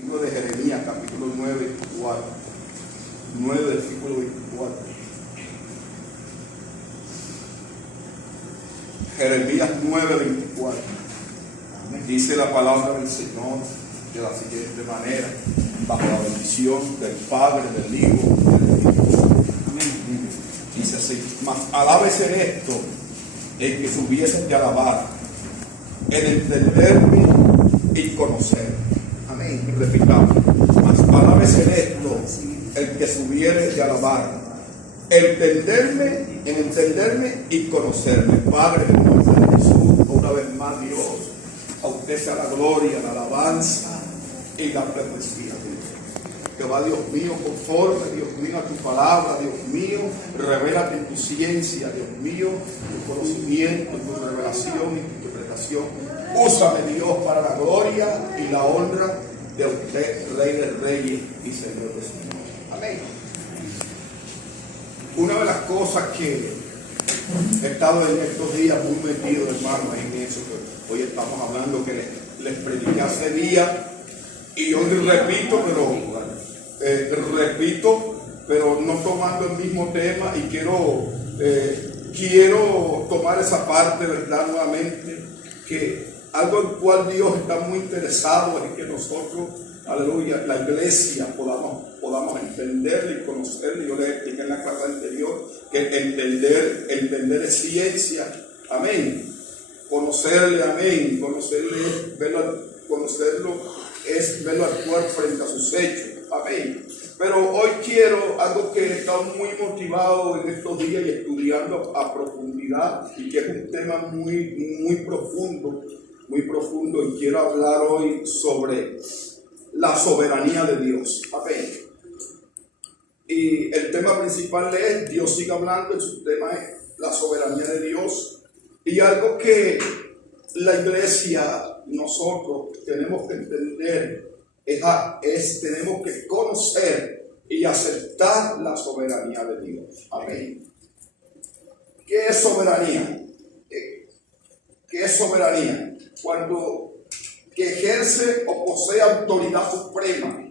Libro de Jeremías, capítulo 9, 4. 9, versículo 24. Jeremías 9, 24. Dice la palabra del Señor de la siguiente manera, bajo la bendición del Padre, del Hijo, del Espíritu. Amén. Dice así: mas alábese en esto el que se hubiese de alabar, en entenderme y conocer. Amén. Repitamos: mas alábese en esto el que se hubiere de alabar, en entenderme y conocerme. Padre, en el nombre de Jesús, una vez más, Dios, a usted sea la gloria, la alabanza y la pleitesía. Que va, Dios mío, conforme, Dios mío, a tu palabra, Dios mío, revélate en tu ciencia, Dios mío, tu conocimiento, tu revelación y tu interpretación. Úsame, Dios, para la gloria y la honra de usted, Rey de Reyes y Señor de Señores. Amén. Una de las cosas que he estado en estos días muy metido, hermano, en eso que hoy estamos hablando, que les prediqué hace días, y hoy repito, pero no tomando el mismo tema, y quiero tomar esa parte, ¿verdad? Nuevamente, que algo en cual Dios está muy interesado es que nosotros, aleluya, la iglesia podamos entenderle y conocerle. Yo les expliqué en la clase anterior que entender es ciencia. Amén. Conocerle, amén. Conocerlo es verlo actuar frente a sus hechos. Amén. Pero hoy quiero algo que he estado muy motivado en estos días y estudiando a profundidad, y que es un tema muy profundo, y quiero hablar hoy sobre la soberanía de Dios. Amén. Y el tema principal es, Dios sigue hablando, y su tema es la soberanía de Dios. Y algo que la iglesia, nosotros tenemos que entender, tenemos que conocer y aceptar la soberanía de Dios. Amén. ¿Qué es soberanía? ¿Qué es soberanía? Cuando que ejerce o posee autoridad suprema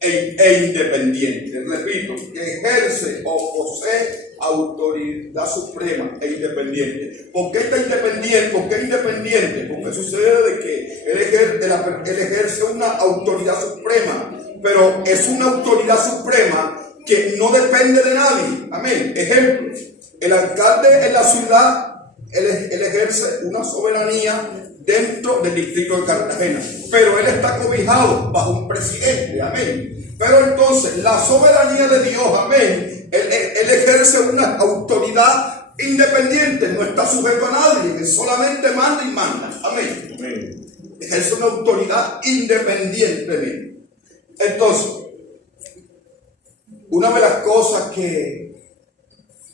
e independiente. Repito, que ejerce o posee autoridad suprema e independiente. ¿Por qué está independiente? ¿Por qué independiente? Porque sucede de que él ejerce una autoridad suprema, pero es una autoridad suprema que no depende de nadie. Amén. Ejemplo, el alcalde en la ciudad, él ejerce una soberanía dentro del distrito de Cartagena, pero él está cobijado bajo un presidente. Amén. Pero entonces la soberanía de Dios, amén, él ejerce una autoridad independiente, no está sujeto a nadie, él solamente manda y manda. Amén. Amén. Ejerce una autoridad independientemente. Entonces, una de las cosas que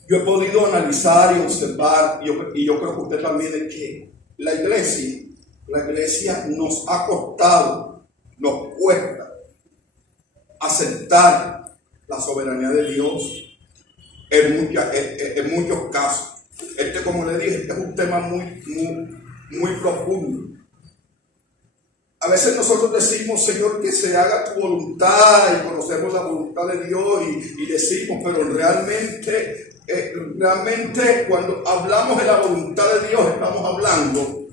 yo he podido analizar y observar, y yo creo que usted también, es que la iglesia nos ha costado, nos cuesta aceptar la soberanía de Dios en muchos casos. Como le dije, es un tema muy profundo. A veces nosotros decimos, Señor, que se haga tu voluntad, y conocemos la voluntad de Dios y decimos, pero realmente cuando hablamos de la voluntad de Dios, estamos hablando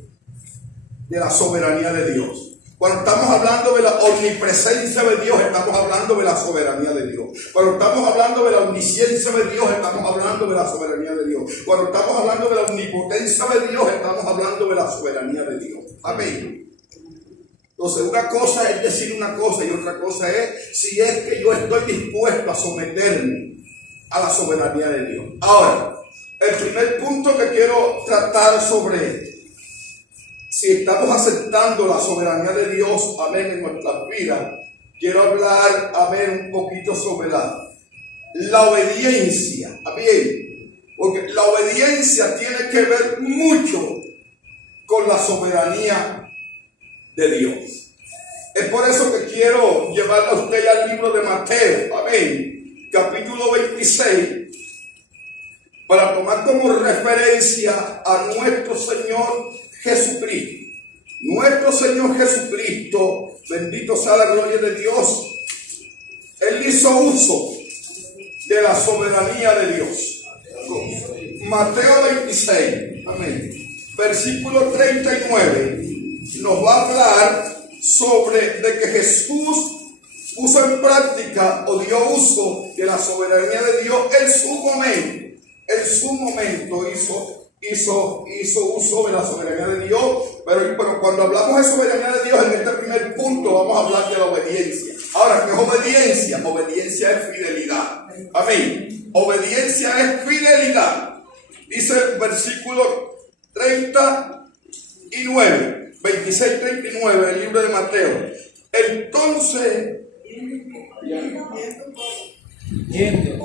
de la soberanía de Dios. Cuando estamos hablando de la omnipresencia de Dios, estamos hablando de la soberanía de Dios. Cuando estamos hablando de la omnisciencia de Dios, estamos hablando de la soberanía de Dios. Cuando estamos hablando de la omnipotencia de Dios, estamos hablando de la soberanía de Dios. Amén. Entonces, una cosa es decir una cosa, y otra cosa es si es que yo estoy dispuesto a someterme a la soberanía de Dios. Ahora, el primer punto que quiero tratar sobre si estamos aceptando la soberanía de Dios, amén, en nuestras vidas, quiero hablar, amén, un poquito sobre la obediencia. Amén. Porque la obediencia tiene que ver mucho con la soberanía de Dios. Es por eso que quiero llevarle a usted al libro de Mateo, amén, capítulo 26, para tomar como referencia a nuestro Señor Jesucristo. Nuestro Señor Jesucristo, bendito sea la gloria de Dios, Él hizo uso de la soberanía de Dios. Mateo 26, amén, versículo 39, nos va a hablar sobre de que Jesús puso en práctica o dio uso de la soberanía de Dios en su momento hizo uso de la soberanía de Dios, pero cuando hablamos de soberanía de Dios en este primer punto vamos a hablar de la obediencia. Ahora, ¿qué es obediencia? Obediencia es fidelidad. Amén. Obediencia es fidelidad. Dice el versículo 39, 26-39 del libro de Mateo. Entonces, yendo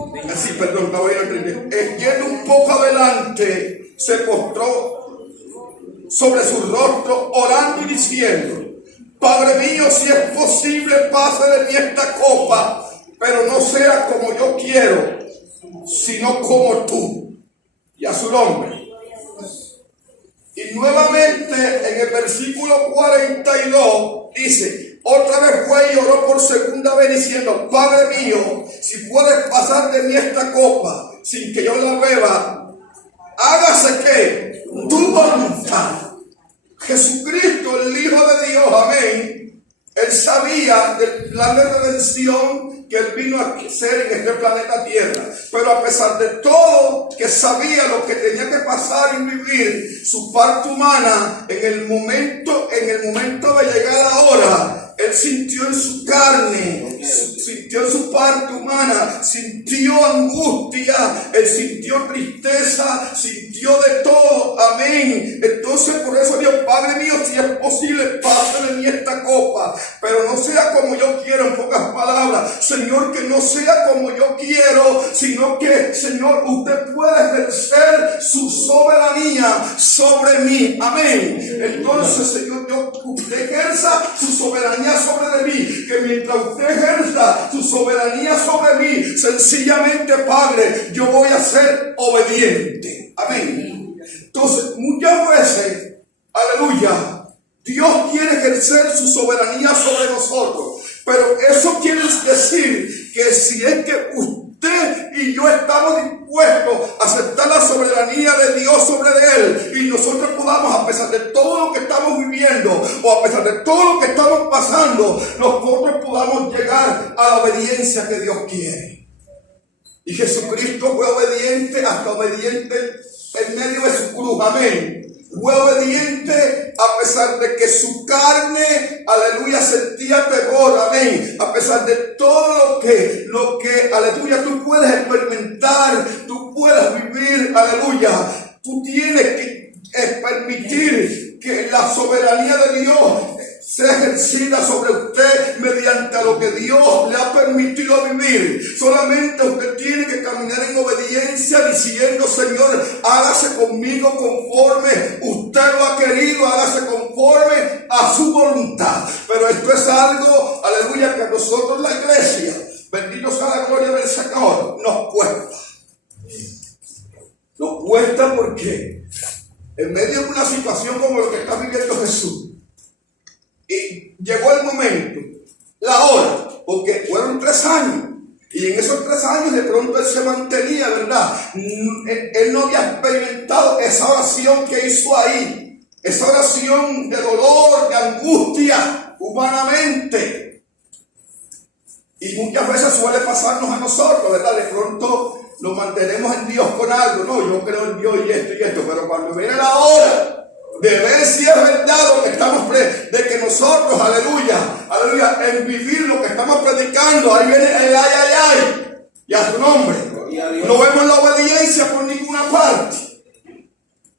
un poco adelante, se postró sobre su rostro, orando y diciendo: Padre mío, si es posible, pase de mí esta copa, pero no sea como yo quiero, sino como tú. Y a su nombre. Y nuevamente en el versículo 42 dice: otra vez fue y oró por segunda vez diciendo: Padre mío, si puedes pasar de mí esta copa sin que yo la beba, hágase que tu voluntad. Jesucristo, el Hijo de Dios, amén, Él sabía del plan de redención que Él vino a hacer en este planeta Tierra, pero a pesar de todo, que sabía lo que tenía que pasar y vivir su parte humana, en el momento de llegar a la hora, Él sintió en su carne, sintió en su parte humana, sintió angustia, Él sintió tristeza, sintió de todo, amén. Entonces por eso Dios: Padre mío, si es posible, pase de mí esta copa, pero no sea como yo quiero. En pocas palabras, Señor, que no sea como yo quiero, sino que, Señor, usted puede ejercer su soberanía sobre mí, amén. Entonces, Señor, usted ejerza su soberanía sobre de mí, que mientras usted ejerza su soberanía sobre mí, sencillamente, Padre, yo voy a ser obediente, amén. Entonces, muchas veces, aleluya, Dios quiere ejercer su soberanía sobre nosotros, pero eso quiere decir que si es que usted y yo estamos dispuestos a aceptar la soberanía de Dios sobre Él, y nosotros podamos, a pesar de todo lo que estamos viviendo o a pesar de todo lo que estamos pasando, nosotros podamos llegar a la obediencia que Dios quiere. Y Jesucristo fue obediente, hasta obediente en medio de su cruz, amén. Fue obediente a pesar de que su carne, aleluya, sentía temor, amén. A pesar de todo lo que, aleluya, tú puedes experimentar, tú puedes vivir, aleluya. Tú tienes que permitir que la soberanía de Dios sea ejercida sobre usted mediante lo que Dios le ha permitido vivir. Solamente usted tiene que caminar en obediencia diciendo: Señor, hágase conmigo conforme usted lo ha querido, hágase conforme a su voluntad. Pero esto es algo, aleluya, que a nosotros, la iglesia, bendito sea la gloria del Señor, nos cuesta. Nos cuesta porque en medio de una situación como lo que está viviendo Jesús, y llegó el momento, la hora, porque fueron 3 años, y en esos 3 años de pronto Él se mantenía, ¿verdad? Él no había experimentado esa oración que hizo ahí, esa oración de dolor, de angustia, humanamente. Y muchas veces suele pasarnos a nosotros, ¿verdad? De pronto nos mantenemos en Dios con algo. No, yo creo en Dios y esto, pero cuando viene la hora de ver si es verdad lo que estamos de que nosotros, aleluya, en vivir lo que estamos predicando, ahí viene el ay, y a su nombre. No vemos la obediencia por ninguna parte.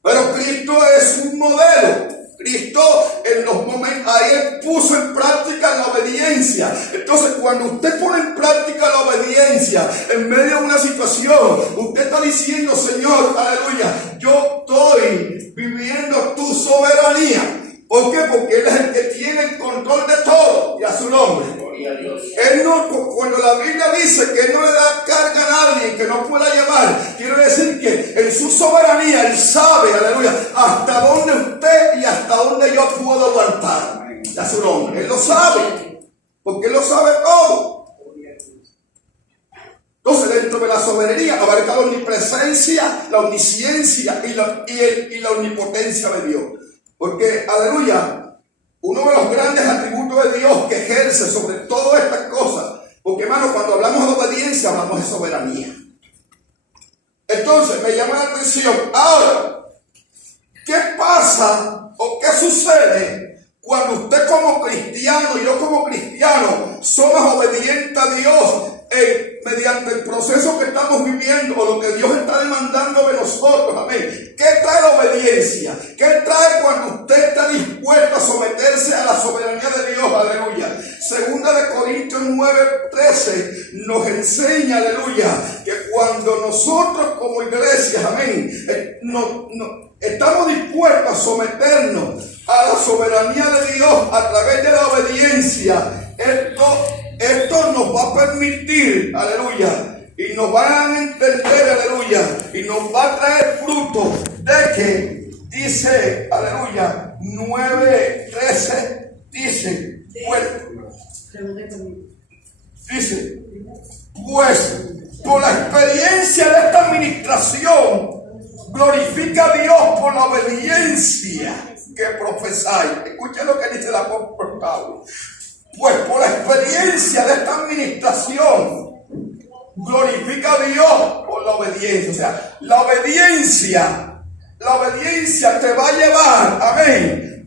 Pero Cristo es un modelo. Cristo en los momentos, ahí Él puso en práctica la obediencia. Entonces, cuando usted pone en práctica la obediencia en medio de una situación, usted está diciendo: Señor, aleluya, yo estoy viviendo tu soberanía. ¿Por qué? Porque Él es el que tiene el control de todo, y a su nombre. Él no, cuando la Biblia dice que Él no le da carga a nadie que no pueda llevar, quiere decir que en su soberanía, Él sabe, aleluya, hasta dónde usted y hasta dónde yo puedo aguantar. A su nombre. Él lo sabe, porque Él lo sabe todo. Entonces, dentro de la soberanía abarca la omnipresencia, la omnisciencia y la omnipotencia de Dios. Porque, aleluya, uno de los grandes atributos de Dios que ejerce sobre todas estas cosas, porque hermano, cuando hablamos de obediencia, hablamos de soberanía. Entonces, me llama la atención. Ahora, ¿qué pasa o qué sucede cuando usted como cristiano y yo como cristiano somos obedientes a Dios mediante el proceso que estamos viviendo o lo que Dios está demandando de nosotros? Amén. ¿Qué trae la obediencia? ¿Qué trae cuando usted está dispuesto a someterse a la soberanía de Dios? Aleluya. Segunda de Corintios 9:13 nos enseña, aleluya, que cuando nosotros como iglesia, amén, estamos dispuestos a someternos a la soberanía de Dios a través de la obediencia, esto nos va a permitir, aleluya, y nos van a entender, aleluya, y nos va a traer fruto de que dice, aleluya, 9:13 dice, pues por la experiencia de esta administración glorifica a Dios por la obediencia que profesáis. Escuchen lo que dice el apóstol Pablo. Pues por la experiencia de esta administración glorifica a Dios por la obediencia. O sea, la obediencia te va a llevar, amén,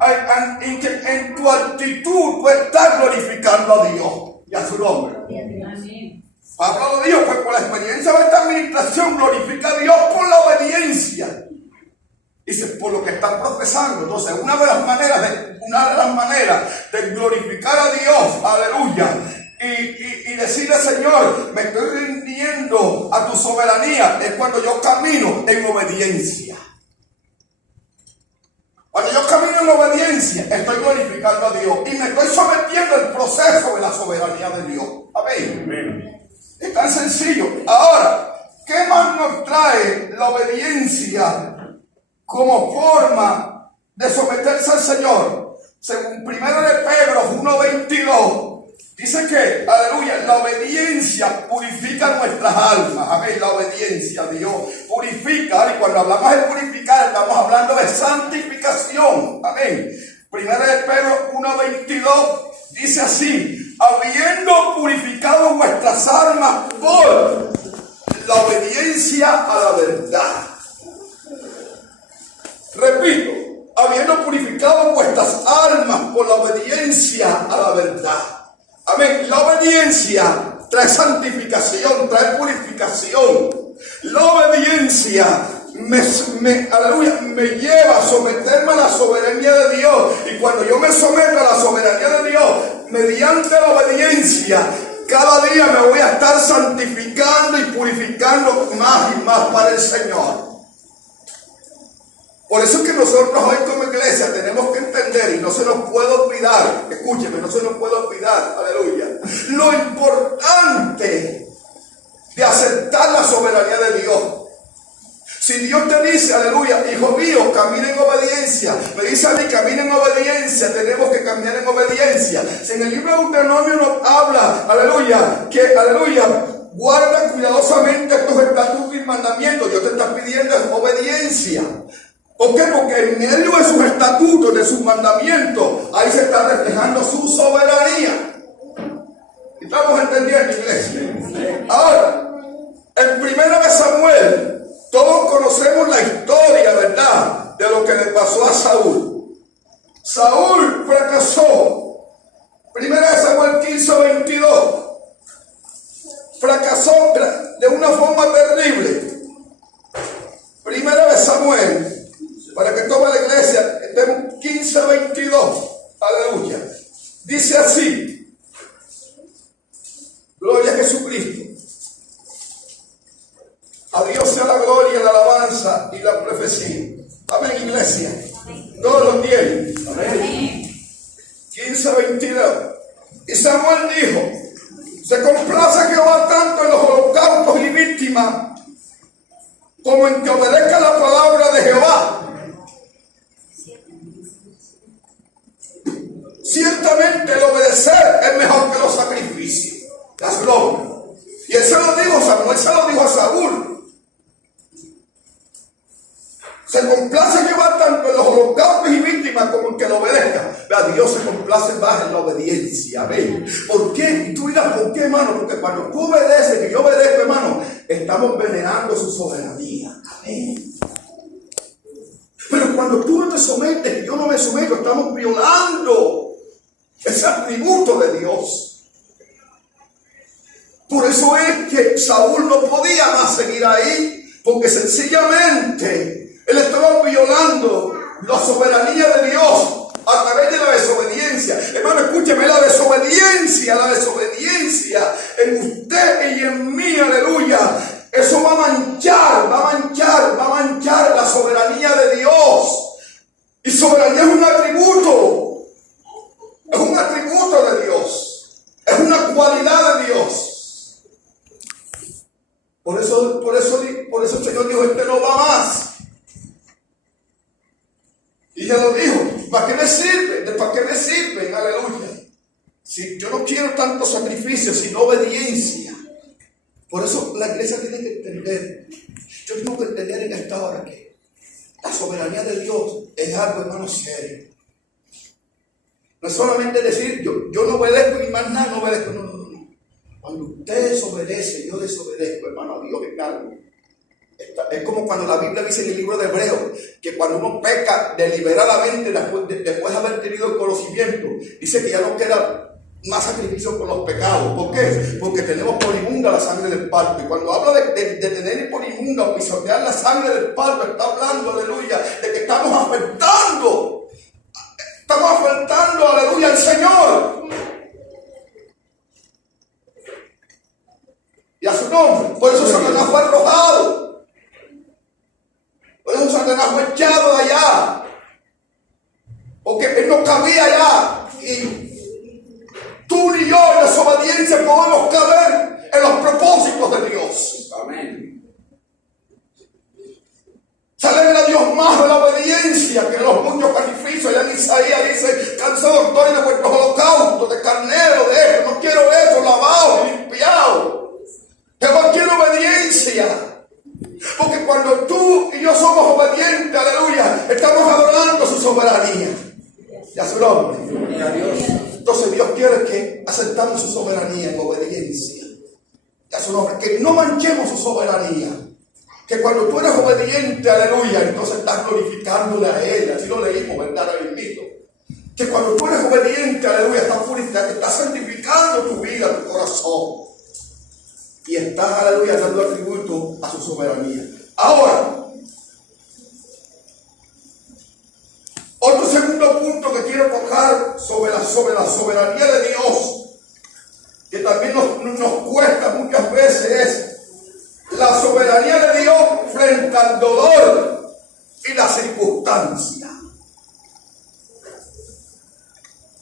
en que en tu actitud tú estás glorificando a Dios y a su nombre. Amén. Pablo dijo, pues por la experiencia de esta administración glorifica a Dios por la obediencia. Dice, por lo que están profesando. Entonces, una de las maneras de glorificar a Dios, aleluya, y decirle, Señor, me estoy rindiendo a tu soberanía, es cuando yo camino en obediencia. Cuando yo camino en obediencia, estoy glorificando a Dios y me estoy sometiendo al proceso de la soberanía de Dios. Amén. Amén. Es tan sencillo. Ahora, ¿qué más nos trae la obediencia como forma de someterse al Señor? Según 1 de Pedro 1:22, dice que, aleluya, la obediencia purifica nuestras almas. Amén, la obediencia a Dios purifica. Y cuando hablamos de purificar, estamos hablando de santificación. Amén. 1 de Pedro 1:22 dice así, habiendo purificado vuestras almas por la obediencia a la verdad. Repito, habiendo purificado vuestras almas por la obediencia a la verdad. Amén. La obediencia trae santificación, trae purificación. La obediencia me lleva a someterme a la soberanía de Dios. Y cuando yo me someto a la soberanía de Dios, mediante la obediencia, cada día me voy a estar santificando y purificando más y más para el Señor. Por eso es que nosotros hoy como iglesia tenemos que entender y no se nos puede olvidar, escúcheme, no se nos puede olvidar, aleluya, lo importante de aceptar la soberanía de Dios. Si Dios te dice, aleluya, hijo mío, camina en obediencia, me dice a mí, camina en obediencia, tenemos que caminar en obediencia. Si en el libro de Deuteronomio nos habla, aleluya, que, aleluya, guarda cuidadosamente estos estatutos y mandamientos, Dios te está pidiendo obediencia. ¿Por qué? Porque en medio de sus estatutos, de sus mandamientos, ahí se está reflejando su soberanía. ¿Estamos entendiendo, iglesia? Ahora, en 1 de Samuel, todos conocemos la historia, ¿verdad?, de lo que le pasó a Saúl. Saúl fracasó. 1 de Samuel 15:22. Fracasó de una forma terrible. 1 de Samuel, para que tome la iglesia, estemos 15:22. Aleluya. Dice así. Gloria a Jesucristo. A Dios sea la gloria, la alabanza y la profecía. Amén, iglesia. Todos los tienen. Amén. 15:22. Y Samuel dijo: se complace Jehová tanto en los holocaustos y víctimas como en que obedezca la palabra de Jehová. Ciertamente el obedecer es mejor que los sacrificios, las glorias. Y él se lo dijo a Samuel, se lo dijo a Saúl. Se complace llevar tanto en los holocaustos y víctimas como en que lo obedezca. Vea, Dios se complace más en la obediencia. ¿Ven? ¿Por qué? Y tú dirás, ¿por qué, hermano? Porque cuando tú obedeces, que yo obedezco, hermano, estamos venerando su soberanía. Amén. Pero cuando tú no te sometes y yo no me someto, estamos violando ese atributo de Dios. Por eso es que Saúl no podía más seguir ahí, porque sencillamente él estaba violando la soberanía de Dios a través de la desobediencia. Hermano, escúcheme, la desobediencia en usted y en mí, aleluya. Eso va a manchar la soberanía de Dios. Y soberanía es un atributo de Dios. Es una cualidad de Dios. Por eso el Señor dijo, este no va más. Y ya lo dijo, ¿para qué me sirven? ¿Para qué me sirven? Aleluya. Si yo no quiero tanto sacrificio, sino obediencia. Por eso la iglesia tiene que entender, yo tengo que entender en esta hora que la soberanía de Dios es algo, hermano, serio. No es solamente decir, yo no obedezco ni más nada, no obedezco, no. Cuando usted desobedece, yo desobedezco, hermano, a Dios es algo. Es como cuando la Biblia dice en el libro de Hebreos, que cuando uno peca deliberadamente, después de haber tenido el conocimiento, dice que ya no queda más sacrificio por los pecados. ¿Por qué? Porque tenemos por inmunda la sangre del parto. Y cuando habla de tener por inmunda o pisotear la sangre del parto, está hablando, aleluya, de que estamos afectando, aleluya, al Señor y a su nombre. Por eso Satanás fue arrojado. Por eso Satanás fue echado de allá, porque él no cabía allá. Y tú ni yo en desobediencia podemos caber en los propósitos de Dios. Amén. Sale a Dios más de la obediencia que los muchos sacrificios. Allá en Isaías dice, cansado estoy de vuestros holocaustos, de carnero, de esto. No quiero eso, lavado y limpiado. Yo quiero obediencia. Porque cuando tú y yo somos obedientes, aleluya, estamos adorando su soberanía y a su nombre. Y a Dios. Entonces Dios quiere que aceptamos su soberanía en obediencia y a su nombre. Que no manchemos su soberanía. Que cuando tú eres obediente, aleluya, entonces estás glorificándole a Él. Así lo leímos, ¿verdad? Ahora mismo. Que cuando tú eres obediente, aleluya, estás santificando tu vida, tu corazón. Y está, aleluya, dando atributo a su soberanía. Ahora, otro segundo punto que quiero tocar sobre la soberanía de Dios, que también nos cuesta muchas veces, es la soberanía de Dios frente al dolor y la circunstancia.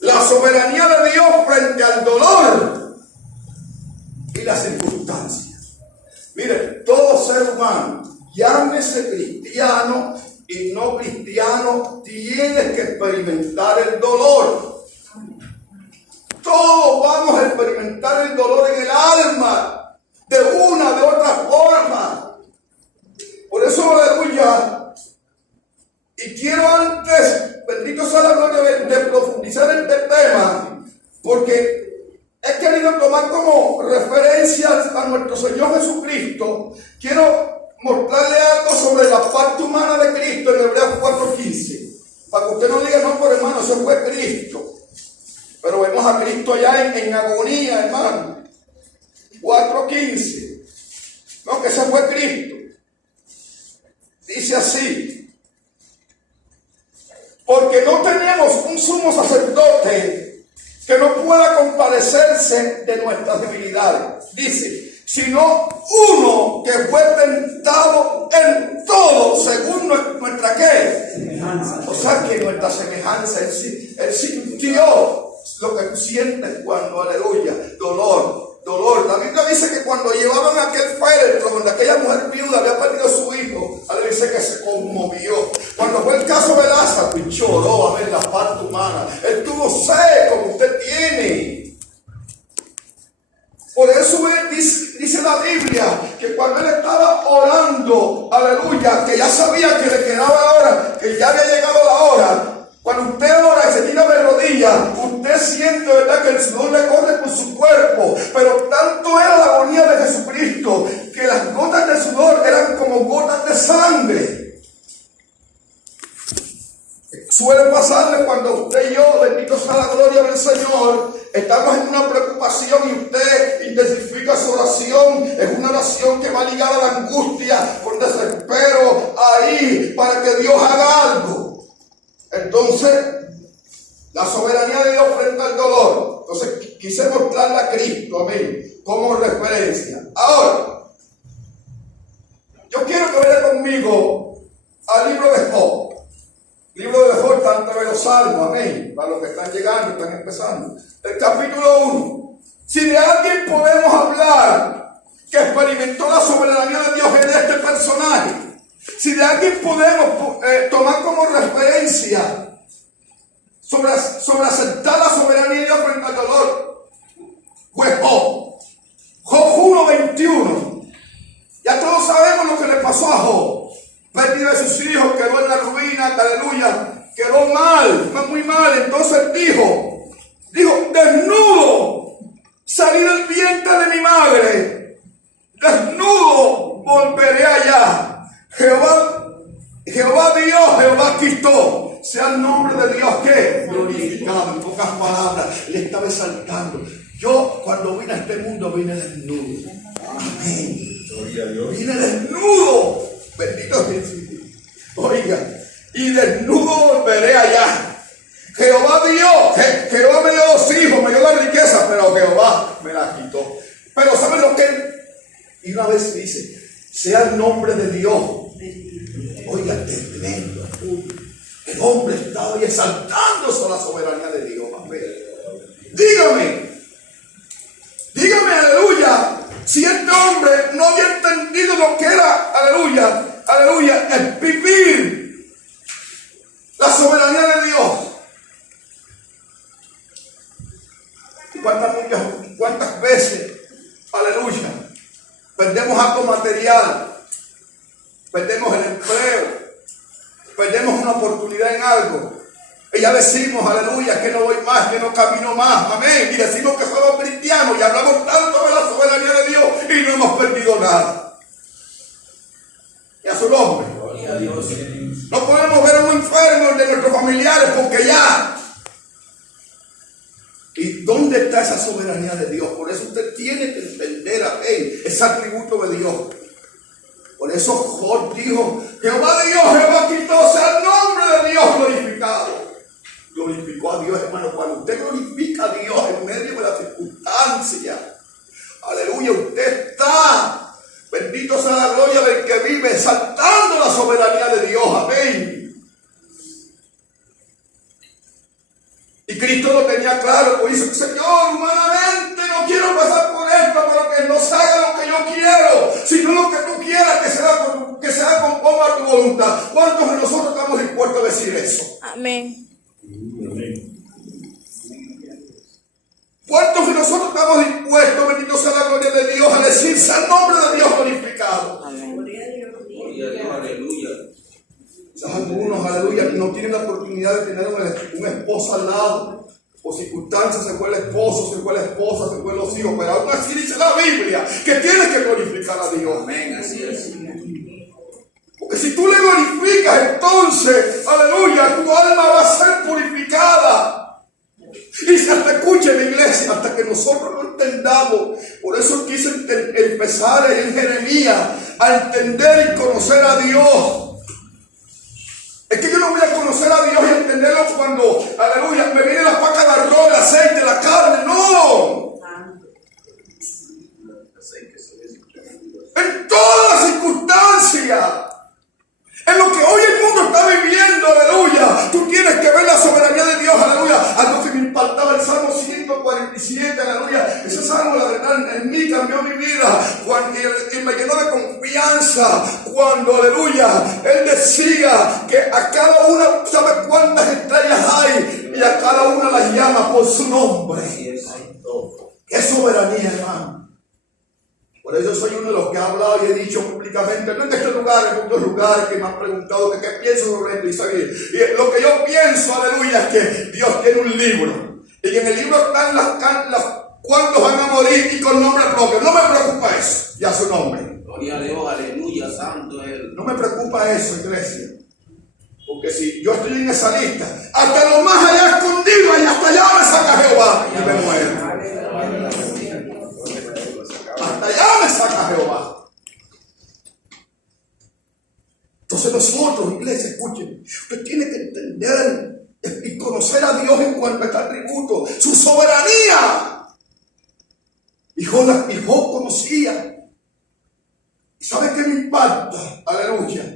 La soberanía de Dios frente al dolor y las circunstancias. Mire, todo ser humano, llámese cristiano y no cristiano, tiene que experimentar el dolor. Todos vamos a experimentar el dolor en el alma, de una, de otra forma. Por eso, aleluya, y quiero antes, bendito sea la gloria, de profundizar en este tema, porque he querido tomar como referencia a nuestro Señor Jesucristo. Quiero mostrarle algo sobre la parte humana de Cristo en Hebreos 4:15. Para que usted no diga, no, pero hermano, eso fue Cristo. Pero vemos a Cristo allá en agonía, hermano. 4:15. No, que ese fue Cristo. Dice así: porque no tenemos un sumo sacerdote que no pueda compadecerse de nuestras debilidades. Dice, sino uno que fue tentado en todo, según nuestra ¿qué? Semejanza. O sea que nuestra semejanza, él sintió lo que tú sientes cuando, aleluya, dolor. La Biblia dice que cuando llevaban aquel féretro, donde aquella mujer viuda había perdido a su hijo, la Biblia que cuando él estaba orando, aleluya, que ya sabía que le quedaba la hora, que ya había llegado la hora. Cuando usted ora y se tira de rodillas, usted siente, ¿verdad?, que el sudor le corre por su cuerpo. Pero tanto era la agonía de Jesucristo que las gotas de sudor eran como gotas de sangre. Suele pasarle cuando usted y yo, bendito sea la gloria del Señor, estamos en una preocupación y usted intensifica su oración. Es una oración que va ligada a la angustia, con desespero ahí, para que Dios haga algo. Entonces, la soberanía de Dios frente al dolor. Entonces, quise mostrarle a Cristo, amén, como referencia. Ahora, yo quiero que vaya conmigo al libro de Job. Libro de Job, tanto de los Salmos, amén, para los que están llegando, están empezando. El capítulo 1. Si de alguien podemos hablar que experimentó la soberanía de Dios en este personaje, si de alguien podemos tomar como referencia sobre aceptar la soberanía de Dios frente al dolor, fue Job. Job 1:21. Ya todos sabemos lo que le pasó a Job. Pérdida de sus hijos, quedó en la ruina, aleluya, quedó mal, muy mal. Entonces dijo, desnudo salí del vientre de mi madre, desnudo volveré allá. Jehová dio, Jehová quitó. Sea el nombre de Dios que glorificado. En pocas palabras, le estaba exaltando. Yo cuando vine a este mundo vine desnudo. Amén. Vine desnudo. Bendito Jesús. Oiga, y desnudo volveré allá. Jehová dio, Jehová me dio 2 hijos, me dio la riqueza, pero Jehová me la quitó. Pero ¿saben lo que? Y una vez dice, sea el nombre de Dios. Oiga, tremendo. El hombre estaba ahí exaltándose a la soberanía de Dios. Amén. Dígame, aleluya, si este hombre no había entendido lo que era, aleluya, el vivir la soberanía de Dios. ¿Cuántas veces, aleluya, perdemos algo material? Perdemos el empleo, perdemos una oportunidad en algo, y ya decimos, aleluya, que no voy más, que no camino más, amén, y decimos que somos cristianos y hablamos tanto de la soberanía de Dios y no hemos perdido nada. Y a su nombre. No podemos ver a un enfermo de nuestros familiares porque ya. ¿Y dónde está esa soberanía de Dios? Por eso usted tiene que entender, amén, ese atributo de Dios. Por eso Job dijo, Jehová Dios, Jehová quitó, sea el nombre de Dios glorificado. Glorificó a Dios, hermano. Cuando usted glorifica a Dios en medio de las circunstancias, aleluya, usted está, bendito sea la gloria del que vive, exaltando la soberanía de Dios, amén. Y Cristo lo tenía claro, pues dice, Señor, humanamente no quiero pasar por esto, pero que no se haga lo que yo quiero, sino lo que tú quieras, que sea conforme a tu voluntad. ¿Cuántos de nosotros estamos dispuestos a decir eso? Amén. ¿Cuántos de nosotros estamos dispuestos, bendito sea la gloria de Dios, a decir, sea el nombre de Dios glorificado? Amén. Aleluya. Quizás algunos, aleluya, no tienen la oportunidad de tener un esposo al lado. Por circunstancias se fue el esposo, se fue la esposa, se fue los hijos. Pero aún así dice la Biblia que tienes que glorificar a Dios. Amén, así es. Porque si tú le glorificas, entonces, aleluya, tu alma va a ser purificada. Y se hasta escuche en la iglesia, hasta que nosotros lo entendamos. Por eso quise empezar en Jeremías a entender y conocer a Dios. Es que yo no voy a conocer a Dios y entenderlo cuando, aleluya, me viene la paca de arroz, el aceite, la carne. No. En todas las circunstancias, en lo que hoy el mundo está viviendo, aleluya, tú tienes que ver la soberanía de Dios, aleluya. Algo que me impactaba el Salmo 147, aleluya. Ese salmo, la verdad, en mí cambió mi vida. Y me llenó de confianza cuando, aleluya, él decía que a cada una, ¿sabe cuántas estrellas hay? Y a cada una las llama por su nombre. ¡Qué soberanía, hermano! Por eso soy uno de los que ha hablado y he dicho públicamente, no en este lugar, en otros lugares que me han preguntado que qué pienso sobre esto. Y lo que yo pienso, aleluya, es que Dios tiene un libro. Y que en el libro están las cuántos van a morir y con nombre propio. No me preocupa eso, ya su nombre. Gloria a Dios, aleluya, santo es Él. No me preocupa eso, iglesia. Porque si yo estoy en esa lista, hasta lo más allá escondido, y hasta allá me saca Jehová y me muero. Hasta allá me saca Jehová. Entonces nosotros, iglesia, escuchen, usted tiene que entender y conocer a Dios en cuanto a este atributo, su soberanía. Y Job conocía. ¿Y sabe qué me impacta? Aleluya.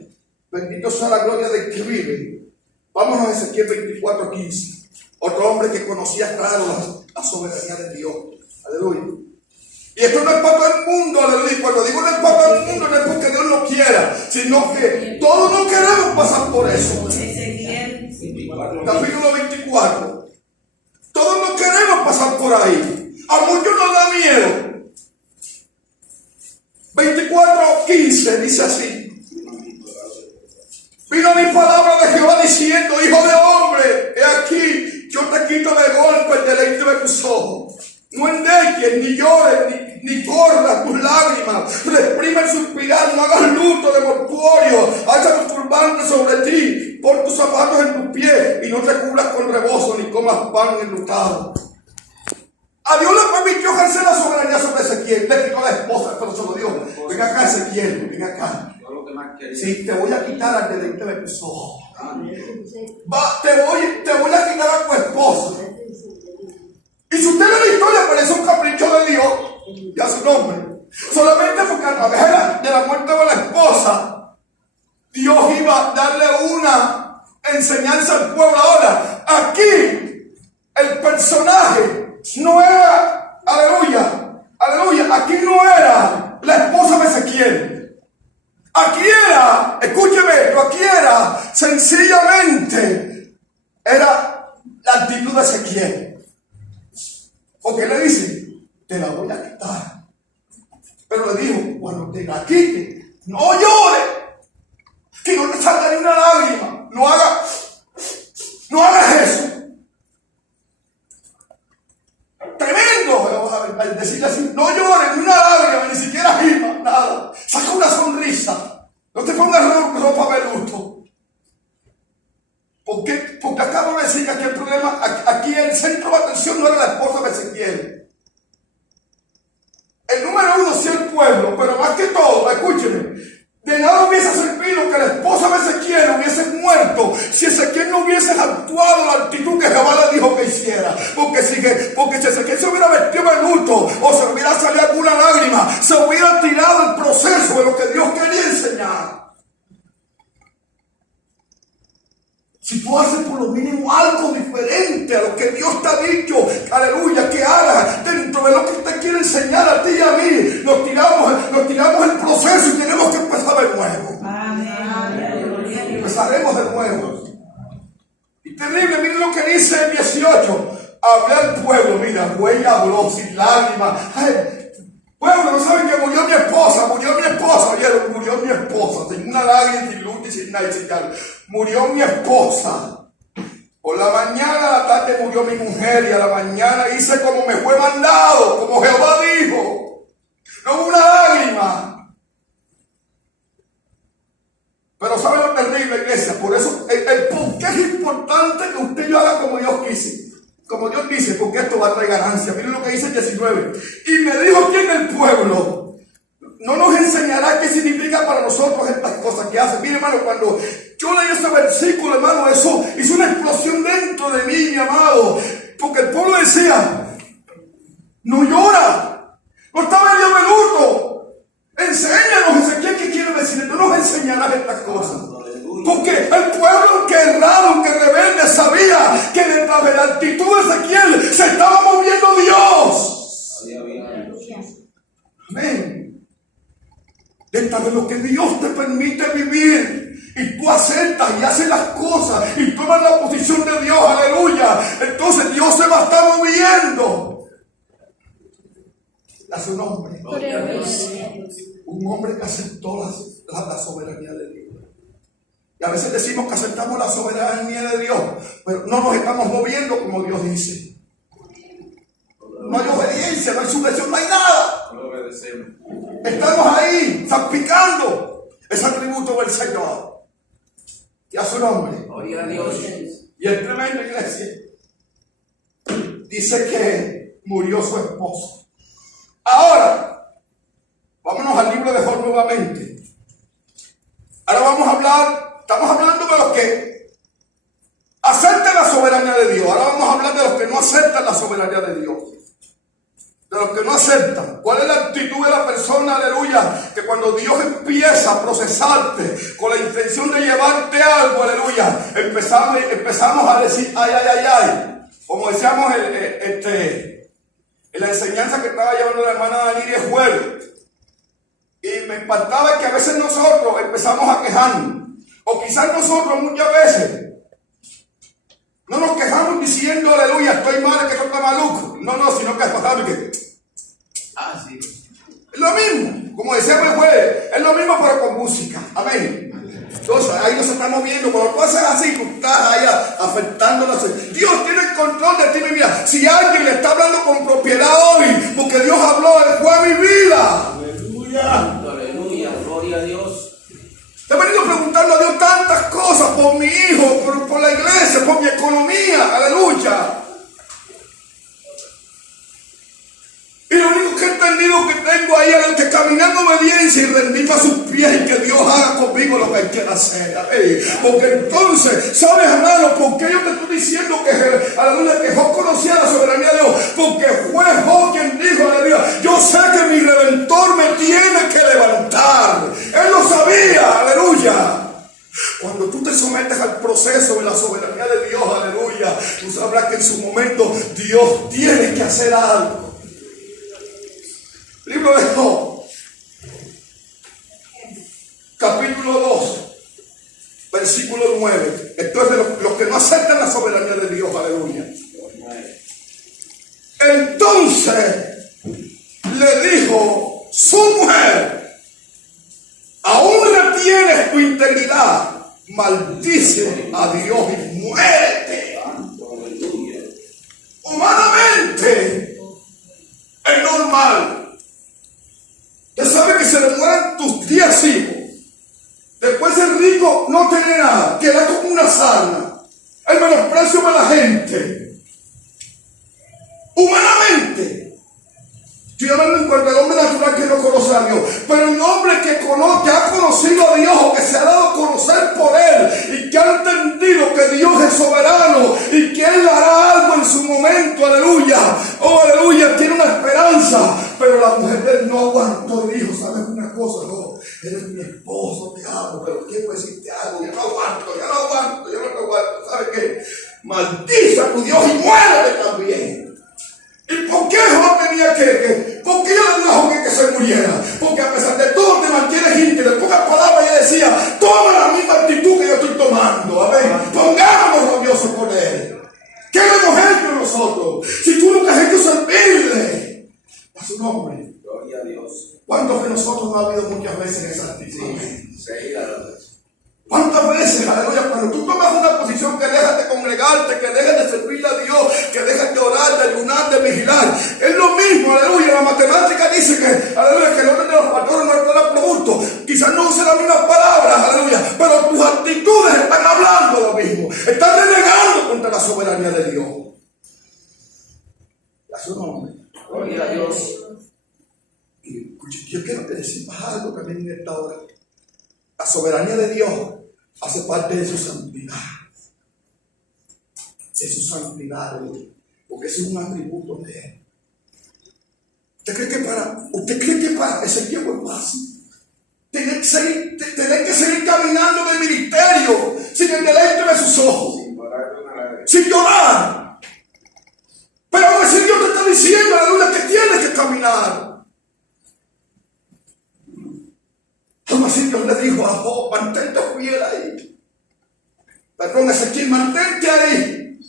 Bendito sea la gloria de que vive. Vámonos a Ezequiel 24:15. Otro hombre que conocía claro la soberanía de Dios. Aleluya. Y esto no es para todo el mundo, aleluya. Y cuando digo no es para todo el mundo, no es porque Dios lo quiera, sino que todos no queremos pasar por eso. Capítulo 24. Todos no queremos pasar por ahí. A muchos nos da miedo. 24:15 dice así. Vino mi palabra de Jehová diciendo, hijo de hombre, he aquí, yo te quito de golpe el deleite de tus ojos. No endeques, ni llores, ni corras tus lágrimas. Reprime el suspirar, no hagas luto de mortuorio. Haga tus turbantes sobre ti, pon tus zapatos en tus pies y no te cubras con rebozo ni comas pan enlutado. A Dios le permitió ejercer la soberanía sobre Ezequiel. Le quitó a la esposa, pero se lo dio. Ven acá, Ezequiel, ven acá. Sí, te voy a quitar al deleite de tus ojos. Te voy a quitar a tu esposa. Y si usted ve la historia, parece un capricho de Dios y a su nombre. Solamente porque a través de la muerte de la esposa, Dios iba a darle una enseñanza al pueblo. Ahora, aquí, el personaje no era, aleluya, aquí no era la esposa de Ezequiel. Aquí era, escúcheme, aquí era sencillamente, era la actitud de Ezequiel. Porque le dice, te la voy a quitar. Pero le dijo, cuando te la quite, no llores, que no te salga ni una lágrima. No hagas eso. Tremendo, al decirle así, no llores, ni una lágrima, ni siquiera gima, nada. Saca una sonrisa. No te pongas ropa de luto. Porque acabo de decir que aquí el problema, aquí el centro de atención no era la esposa de Ezequiel. El número uno sí el pueblo, pero más que todo, escúcheme, de nada hubiese servido que la esposa de Ezequiel hubiese muerto si Ezequiel no hubiese actuado la actitud que Jehová le dijo que hiciera. Porque si Ezequiel se hubiera vestido de luto o se hubiera salido alguna lágrima, se hubiera tirado el proceso de lo que Dios quería enseñar. Si tú haces por lo mínimo algo diferente a lo que Dios te ha dicho, aleluya, que hagas dentro de lo que usted quiere enseñar a ti y a mí, nos tiramos el proceso y tenemos que empezar de nuevo. Empezaremos de nuevo. Y terrible, miren lo que dice el 18. Hablé al pueblo, mira, güey habló sin lágrimas. Pueblo, no saben que murió mi esposa, oyeron, murió mi esposa, sin una lágrima, sin luz y sin nada, sin nada. Murió mi esposa. Por la mañana a la tarde murió mi mujer y a la mañana hice como me fue mandado, como Jehová dijo. No hubo una lágrima. Pero ¿saben lo terrible, iglesia? Por eso, el por qué es importante que usted y yo haga como Dios quise. Como Dios dice, porque esto va a traer ganancia. Miren lo que dice el 19. Y me dijo aquí en el pueblo, no nos enseñará qué significa para nosotros estas cosas que hace. Mire, hermano, cuando yo leí ese versículo, hermano, eso hizo una explosión dentro de mí, mi amado. Porque el pueblo decía, no llora, no está medio de luto. Enséñanos, Ezequiel, ¿qué quiere decir? No nos enseñarás estas cosas. Porque el pueblo que errado, que rebelde, sabía que detrás de la actitud de Ezequiel se estaba moviendo Dios. Amén. Detrás de lo que Dios te permite vivir y tú aceptas y haces las cosas y tomas la posición de Dios, aleluya, entonces Dios se va a estar moviendo. Hace un hombre. Gloria a Dios. Un hombre que aceptó la soberanía de Dios. Y a veces decimos que aceptamos la soberanía de Dios, pero no nos estamos moviendo como Dios dice. No hay obediencia, no hay sujeción, no hay nada. No obedecemos. Estamos ahí, salpicando ese atributo del Señor. Y a su nombre. Gloria a Dios. Y el tremendo, iglesia, dice que murió su esposo. Ahora, vámonos al libro de Job nuevamente. Ahora vamos a hablar, estamos hablando de los que aceptan la soberanía de Dios. Ahora vamos a hablar de los que no aceptan la soberanía de Dios. De los que no aceptan. ¿Cuál es la actitud de la persona, aleluya? Que cuando Dios empieza a procesarte con la intención de llevarte algo, aleluya, empezamos a decir, ay, ay, ay, ay. Como decíamos en la enseñanza que estaba llevando la hermana Daniela jueves. Y me impactaba que a veces nosotros empezamos a quejarnos. O quizás nosotros muchas veces no nos quejamos diciendo, aleluya, estoy mal, que esto está maluco. No, sino que pasamos que Sí. es lo mismo, como decía el jueves, es lo mismo pero con música. Amén. Entonces ahí nos estamos viendo. Cuando tú haces así, tú estás ahí afectando la salud. Dios tiene el control de ti. Mira, si alguien le está hablando con propiedad hoy, porque Dios habló, fue mi vida. Aleluya. Aleluya. Gloria a Dios. He venido preguntando a Dios tantas cosas por mi hijo, por la iglesia, por mi economía. Aleluya. Y lo único que he entendido que tengo ahí es que caminar en obediencia y rendirme a sus pies y que Dios haga conmigo lo que Él quiera hacer. Porque entonces, ¿sabes, hermano? ¿Por qué yo te estoy diciendo que, aleluya, que Job conocía la soberanía de Dios? Porque fue Job quien dijo, aleluya, yo sé que mi Redentor me tiene que levantar. Él lo sabía, aleluya. Cuando tú te sometes al proceso de la soberanía de Dios, aleluya, tú sabrás que en su momento Dios tiene que hacer algo. Libro de Job, capítulo 2, versículo 9. Esto es de los que no aceptan la soberanía de Dios, aleluya. Entonces le dijo su mujer, aún retienes tu integridad, maldice a Dios y muérete. Humanamente es normal. Usted sabe que se le mueren tus 10 hijos. Después el rico no tiene nada, queda como una sarna. El menosprecio de la gente. Humanamente. Estoy hablando en cuanto al hombre natural que no conoce a Dios. Pero un hombre que ha conocido a Dios o que se ha dado a conocer por Él y que ha entendido que Dios es soberano y que Él hará algo en su momento, aleluya. Oh, aleluya, tiene una esperanza. Pero la mujer de él no aguantó y dijo, ¿sabes una cosa? No, eres mi esposo, te amo, pero quiero decirte algo, yo no aguanto. ¿Sabes qué? Maldice a tu Dios y muérete también. ¿Y por qué Job tenía ¿por qué ella le dijo a Job que se muriera? Porque a pesar de todo te mantienes íntegro. En pocas palabras ella decía, toma la misma actitud que yo estoy tomando. Amén. Pongámonos rabiosos con él. ¿Qué hemos hecho nosotros? Si tú nunca has hecho servirle a su nombre. Gloria a Dios. ¿Cuántos de nosotros no ha habido muchas veces en esa actitud? Sí, ¿Cuántas veces, aleluya, cuando tú tomas una posición que dejas de congregarte, que dejas de servirle a Dios, que dejas de orar, de ayunar, de vigilar? Es lo mismo, aleluya. La matemática dice que, aleluya, que el orden de los factores no es el producto. Quizás no use las mismas palabras, aleluya, pero tus actitudes están hablando lo mismo. Están renegando contra la soberanía de Dios. A su nombre. Gloria a Dios. Y yo quiero que decimos algo también en esta hora. La soberanía de Dios hace parte de su santidad. De su santidad, porque es un atributo de Él. ¿Usted cree que para Ezequiel fue fácil? Tener que seguir caminando en el ministerio sin el deleite de sus ojos, sin llorar. Pero aún así Dios te está diciendo, aleluya, que tienes que caminar. Aún así Dios le dijo a Job, mantente fiel ahí. Perdón, Ezequiel, mantente ahí.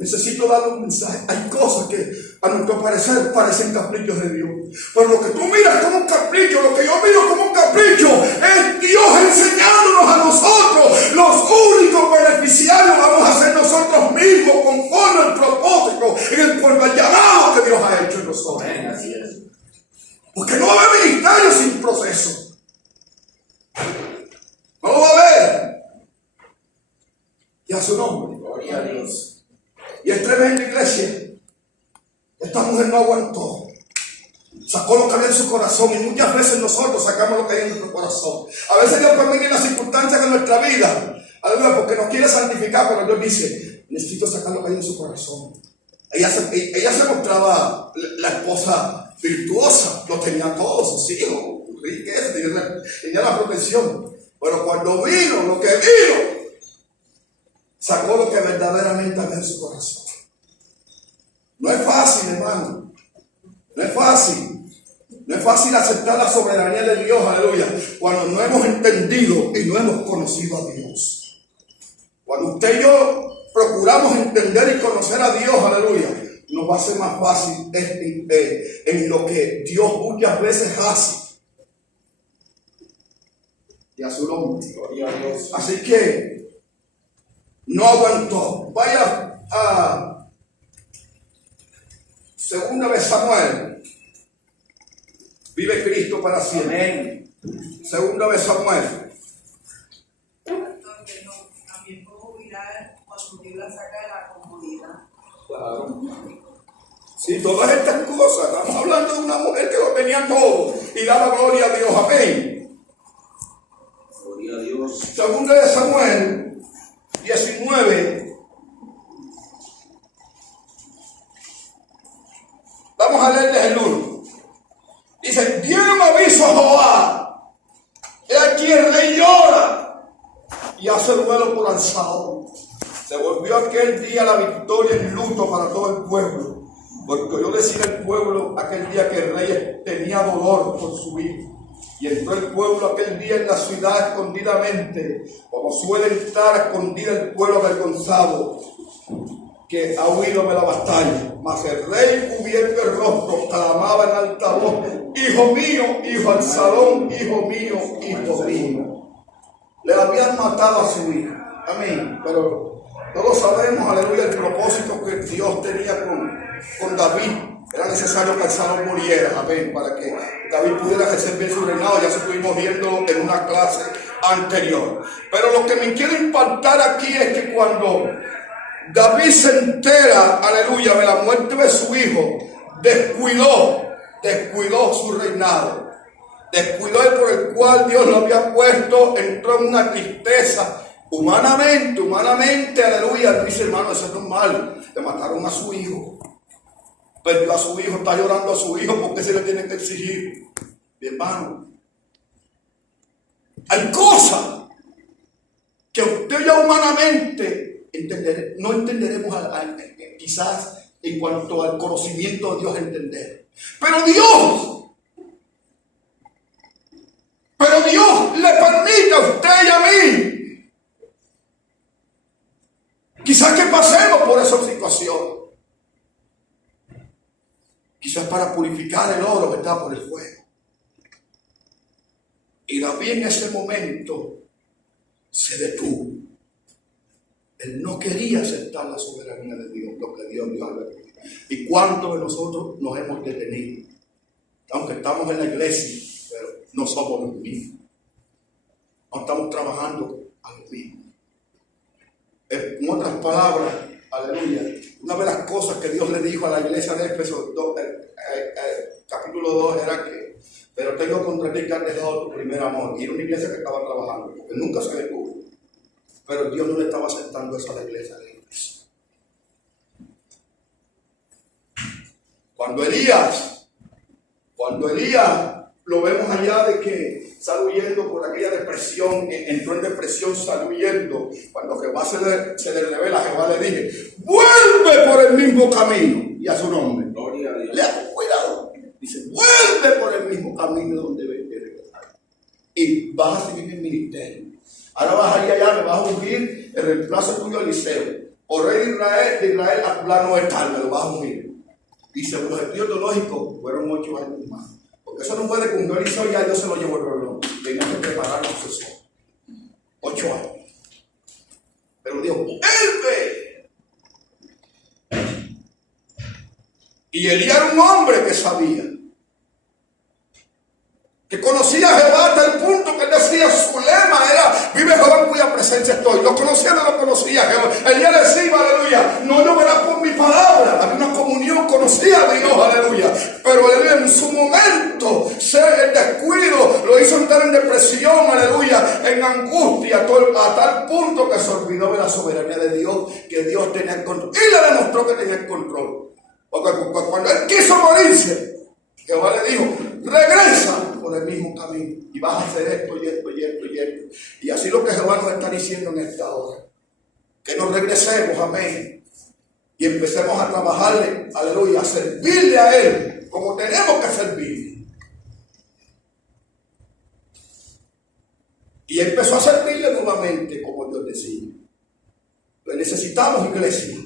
Necesito darle un mensaje. Hay cosas que a nuestro parecer parecen caprichos de Dios. Pero lo que tú miras como un capricho, lo que yo miro como un capricho, es Dios enseñándonos a nosotros. Los únicos beneficiarios vamos a ser nosotros mismos conforme al propósito, por el llamado que Dios ha hecho en nosotros. Amén, así es. Porque no va a haber ministerio sin proceso. No lo va a haber. Y a su nombre. Gloria a Dios. Y es tremenda, iglesia. Esta mujer no aguantó. Sacó lo que había en su corazón. Y muchas veces nosotros sacamos lo que hay en nuestro corazón. A veces Dios permite las circunstancias de nuestra vida. Aleluya, porque nos quiere santificar. Pero Dios dice, necesito sacar lo que hay en su corazón. Ella se mostraba la esposa virtuosa. Lo tenía todo, sus hijos, riqueza, tenía la protección. Pero cuando vino lo que vino, sacó lo que verdaderamente había en su corazón. No es fácil, hermano. No es fácil. No es fácil aceptar la soberanía de Dios, aleluya, cuando no hemos entendido y no hemos conocido a Dios. Cuando usted y yo procuramos entender y conocer a Dios, aleluya, nos va a ser más fácil en lo que Dios muchas veces hace. Y a su nombre. Gloria a Dios. Así que no aguantó. Vaya a Segunda de Samuel. Vive Cristo para siempre. Amén. Segunda de Samuel. También fue jubilar cuando Dios la saca de la comodidad. Claro. Sí, todas estas cosas. Estamos hablando de una mujer que lo tenía todo y daba gloria a Dios. Amén. Gloria a Dios. Segunda de Samuel 19. Vamos a leerles el 1. Dice, dieron aviso a Joab. He aquí el rey llora y hace duelo por alzado. Se volvió aquel día la victoria en luto para todo el pueblo. Porque yo decía al pueblo aquel día que el rey tenía dolor por su hijo. Y entró el pueblo aquel día en la ciudad escondidamente, como suele estar escondida el pueblo avergonzado, que ha huido de la batalla. Mas el rey, cubierto el rostro, clamaba en alta voz, hijo mío, hijo Absalón, hijo mío, hijo mío. Le habían matado a su hijo. Amén. Pero todos sabemos, aleluya, el propósito que Dios tenía con David. Era necesario que Absalón muriera, amén, para que David pudiera ejercer bien su reinado. Ya se estuvimos viendo en una clase anterior. Pero lo que me quiere impactar aquí es que cuando David se entera, aleluya, de la muerte de su hijo, descuidó su reinado. Descuidó el por el cual Dios lo había puesto, entró en una tristeza. Humanamente, aleluya, dice hermano, eso es normal. Le mataron a su hijo. Perdió a su hijo, está llorando a su hijo, porque se le tiene que exigir. Mi hermano, hay cosas que usted ya humanamente no entenderemos quizás en cuanto al conocimiento de Dios entender. Pero Dios le permite a usted y a mí quizás que pasemos por esa situación. Quizás para purificar el oro que está por el fuego. Y David en ese momento se detuvo. Él no quería aceptar la soberanía de Dios, lo que Dios dio a él. ¿Y cuántos de nosotros nos hemos detenido? Aunque estamos en la iglesia, pero no somos los mismos. No estamos trabajando a los mismos. En otras palabras, aleluya, una de las cosas que Dios le dijo a la iglesia de Éfeso, capítulo 2, era que, pero tengo contra ti que has dejado tu primer amor. Y era una iglesia que estaba trabajando, porque nunca se detuvo. Pero Dios no le estaba aceptando eso a la iglesia de Éfeso. Cuando Elías lo vemos allá de que sale huyendo por aquella depresión, entró en depresión, sale huyendo. Cuando Jehová se le revela, Jehová le dije, vuelve por el mismo camino, y a su nombre. Gloria a Dios. Le hago cuidado. Dice, vuelve por el mismo camino donde regresar. Y vas a seguir el ministerio. Ahora vas a ir allá, me vas a ungir el reemplazo tuyo a Eliseo. o rey de Israel a fulano de tal, me lo vas a unir. Y según los estudios teológicos, fueron 8 años más. Porque eso no puede cumplir, él hizo ya, Dios se lo llevó el reloj. Tenía que preparar los sucesor. 8 años. Pero Dios, vuelve. Y Elías era un hombre que sabía, que conocía a Jehová hasta el punto que él decía, su lema era, vive Jehová en cuya presencia estoy. Lo conocía o no lo conocía Jehová. Elías decía, aleluya, no lloverá por mi palabra. Había una comunión, conocía a Dios, aleluya. Pero Elías en su momento, el descuido lo hizo entrar en depresión, aleluya, en angustia, a tal punto que se olvidó de la soberanía de Dios, que Dios tenía el control. Y le demostró que tenía el control. Porque cuando él quiso morirse, Jehová le dijo, regresa por el mismo camino y vas a hacer esto y esto y esto y esto. Y así lo que Jehová nos está diciendo en esta hora. Que nos regresemos, amén. Y empecemos a trabajarle, aleluya, a servirle a Él como tenemos que servirle. Y empezó a servirle nuevamente como Dios decía. Pues necesitamos, iglesia.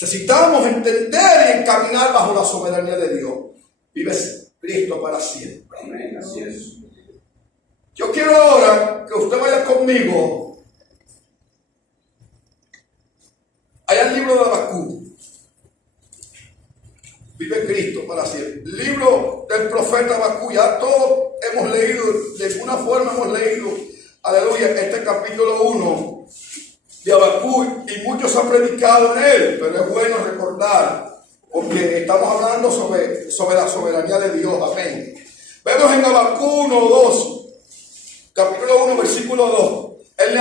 Necesitamos entender y encaminar bajo la soberanía de Dios. Vive Cristo para siempre. Amén, así es. Yo quiero ahora que usted vaya conmigo allá al libro de Habacuc. Vive Cristo para siempre. Libro del profeta Habacuc. Ya todos hemos leído, de alguna forma hemos leído, aleluya, este capítulo 1 de Habacuc, y muchos han predicado en él, pero es bueno recordar, porque estamos hablando sobre la soberanía de Dios, amén. Vemos en Habacuc 1:2, capítulo 1, versículo 2, él le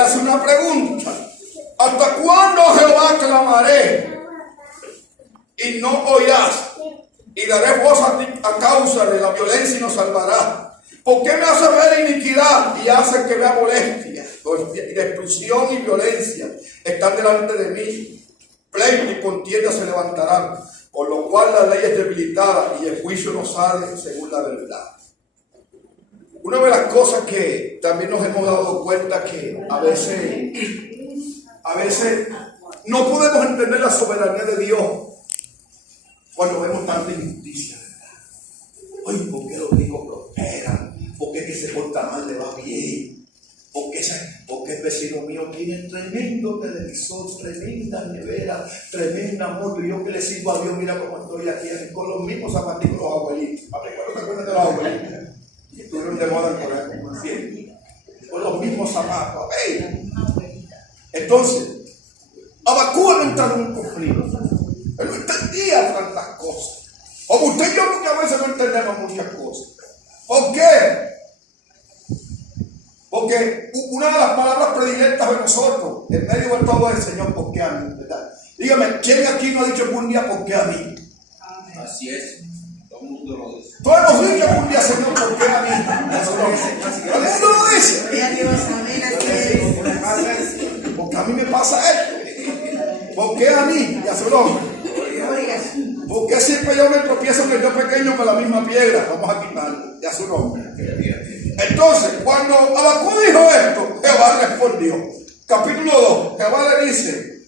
hace una pregunta: ¿hasta cuándo, Jehová, clamaré y no oirás? Y daré voz a ti a causa de la violencia y no salvarás. ¿Por qué me hace ver iniquidad y hace que vea molestia? Destrucción y violencia están delante de mí. Pleito y contienda se levantarán, por lo cual la ley es debilitada y el juicio no sale según la verdad. Una de las cosas que también nos hemos dado cuenta que a veces no podemos entender la soberanía de Dios cuando vemos tanta injusticia. Oye, ¿por qué los ricos prosperan? ¿Por qué el que se porta mal le va bien? ¿Por qué el vecino mío tiene tremendo televisor, tremenda nevera, tremenda moto? Y yo que le sirvo a Dios, mira cómo estoy aquí con los mismos zapatos los abuelitos. ¿A qué te acuerdas de los abuelitos? Estuvieron de moda por ahí, como siempre. Con los mismos zapatos. ¡Ey! Entonces, Habacuc no entraba en un conflicto. Él no entendía tantas cosas. Como usted y yo, porque a veces no entendemos muchas cosas. ¿Por qué? Porque una de las palabras predilectas de nosotros, en medio de todo, es el Señor, ¿por qué a mí? ¿Verdad? Dígame, ¿quién aquí no ha dicho algún día, ¿por qué a mí? Así es. Todo el mundo lo dice. Todos hemos dicho algún día, Señor, ¿por qué a mí? Todo el mundo lo dice. Porque a mí me pasa esto. ¿Por qué a mí? Y a su nombre. ¿Por qué siempre yo me tropiezo en el dedo pequeño con la misma piedra? Vamos a quitarlo. Y a su nombre. Entonces, cuando Habacuc dijo esto, Jehová respondió. Capítulo 2, Jehová le dice,